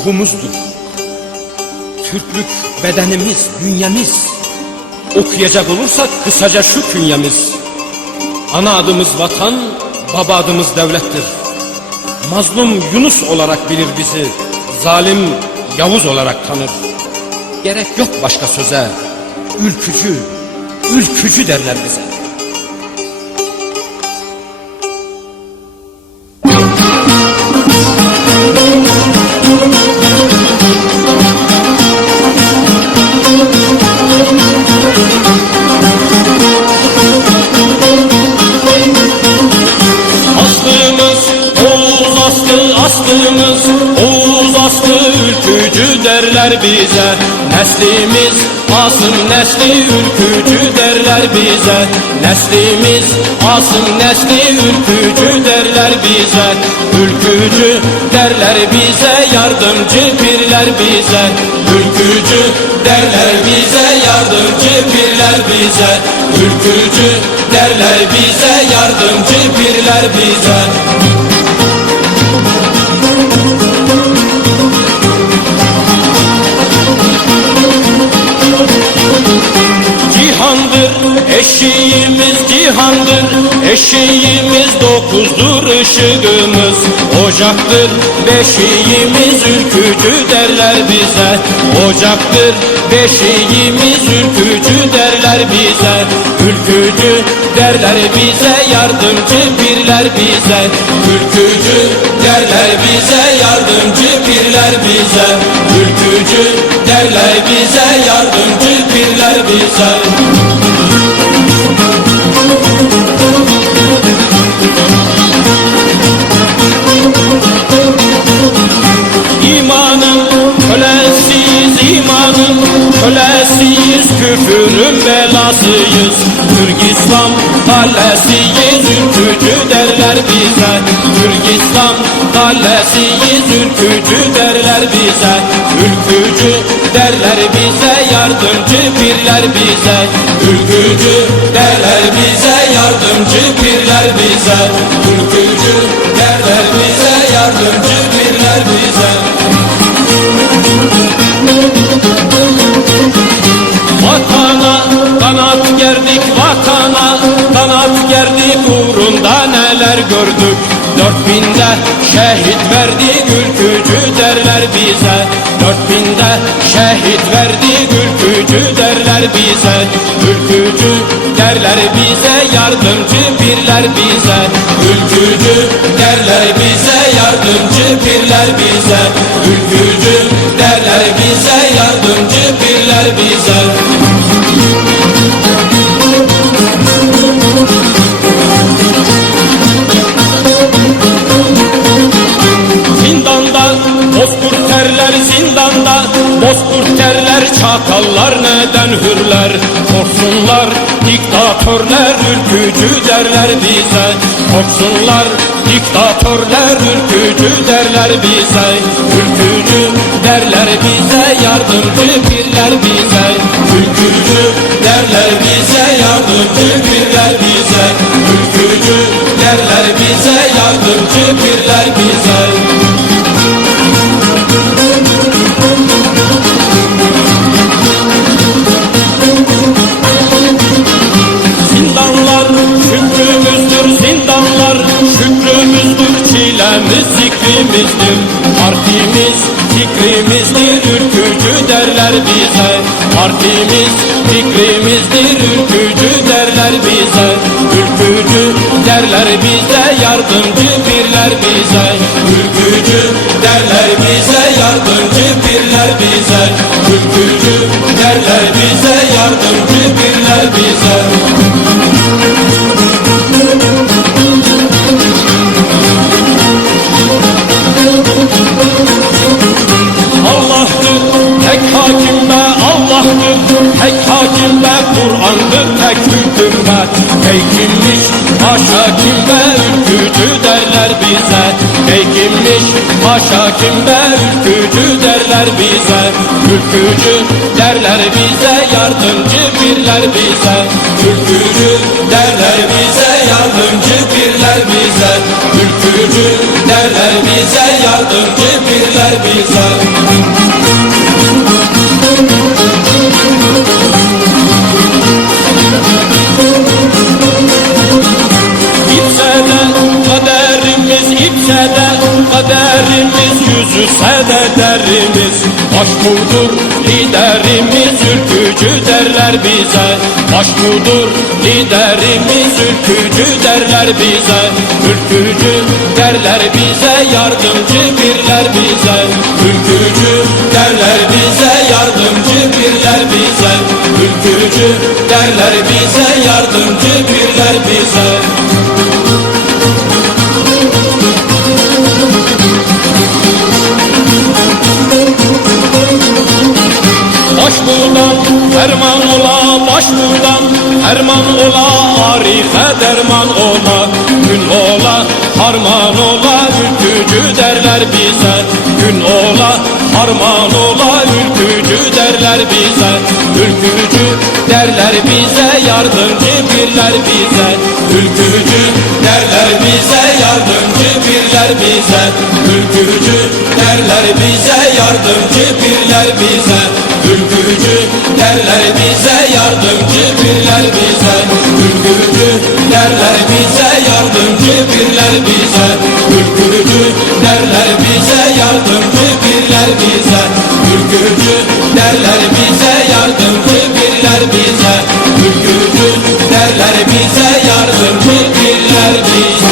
ruhumuzdur. Türklük bedenimiz, bünyemiz. Okuyacak olursak kısaca şu künyemiz. Ana adımız vatan, baba adımız devlettir. Mazlum Yunus olarak bilir bizi, zalim Yavuz olarak tanır. Gerek yok başka söze, ülkücü, ülkücü derler bize. Aslımız Oğuz aslı ülkücü derler bize. Neslimiz asım nesli ülkücü derler bize. Neslimiz asım nesli ülkücü derler bize. Ülkücü derler bize yardımcı birler bize. Ülkücü derler bize yardımcı birler bize. Ülkücü derler bize yardımcı birler bize Cihandır eşiğimiz cihandır Eşiğimiz dokuzdur ışığımız Ocaktır. Beşiğimiz ülkücü derler bize Ocaktır beşiğimiz ülkücü derler bize Ülkücü derler bize yardımcı birler bize. Ülkücü derler bize yardımcı birler bize. Ülkücü derler bize yardımcı birler bize kölesiyiz Küfürün belasıyız. Türk İslam kalesiyiz Ülkücü derler bize. Türk İslam kalesiyiz Ülkücü derler bize. Ülkücü derler bize Yardımcı birler bize. Ülkücü derler bize Yardımcı birler bize. Ülkücü derler vatana kanat gerdik uğrunda neler gördük? Dört binde şehit verdik ülkücü derler bize. Dört binde şehit verdik ülkücü derler bize. Ülkücü derler bize yardımcı birler bize. Ülkücü derler bize yardımcı birler bize. Ülkücü derler bize yardımcı Bozkurt terler çakallar neden hürler? Korksunlar diktatörler ülkücü derler bize. Korksunlar diktatörler ülkücü derler bize. Ülkücü derler bize yardımcı birler bize. Ülkücü derler bize yardımcı birler bize. Ülkücü derler bize yardımcı birler bize zikrimizdir Partimiz fikrimizdir ülkücü derler bize. Partimiz fikrimizdir ülkücü derler bize. Ülkücü derler bize yardımcı birler bize. Ülkücü derler bize yardımcı birler bize. Ülkücü derler bize yardımcı birler bize tek hakim ve Kur'an'dır tek hüküm ve Ey kimmiş haşa kim ve ülkücü derler bize. Ey kimmiş haşa kim ve ülkücü derler bize. Ülkücü derler bize yardımcı birler bize. Ülkücü derler bize yardımcı birler bize. Ülkücü derler bize yardımcı birler bize kaderimiz yüzü derimiz. Başbudur liderimiz ülkücü derler bize. Başbudur liderimiz ülkücü derler bize. Ülkücü derler bize yardımcı birler bize. Ülkücü derler bize yardımcı birler bize. Ülkücü derler bize yardımcı birler bize harman ola ülkücü derler bize. Gün ola harman ola ülkücü derler bize. Ülkücü derler bize yardımcı birler bize. Ülkücü derler bize yardımcı birler bize. Ülkücü derler bize yardımcı birler bize. Ülkücü derler bize yardımcı birler bize. Ülkücü derler bize yardımcı birler bize Ülkücü derler bize. Yardımcı birler bize Ülkücü derler bize. Yardımcı birler bize Ülkücü derler bize. Yardımcı birler bize.